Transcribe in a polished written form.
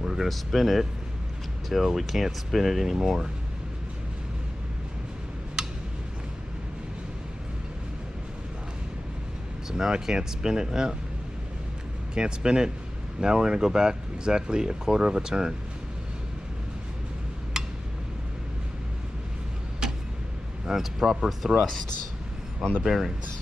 We're gonna spin it till we can't spin it anymore. So now I can't spin it. Well, can't spin it. Now we're gonna go back exactly a quarter of a turn. That's proper thrust on the bearings.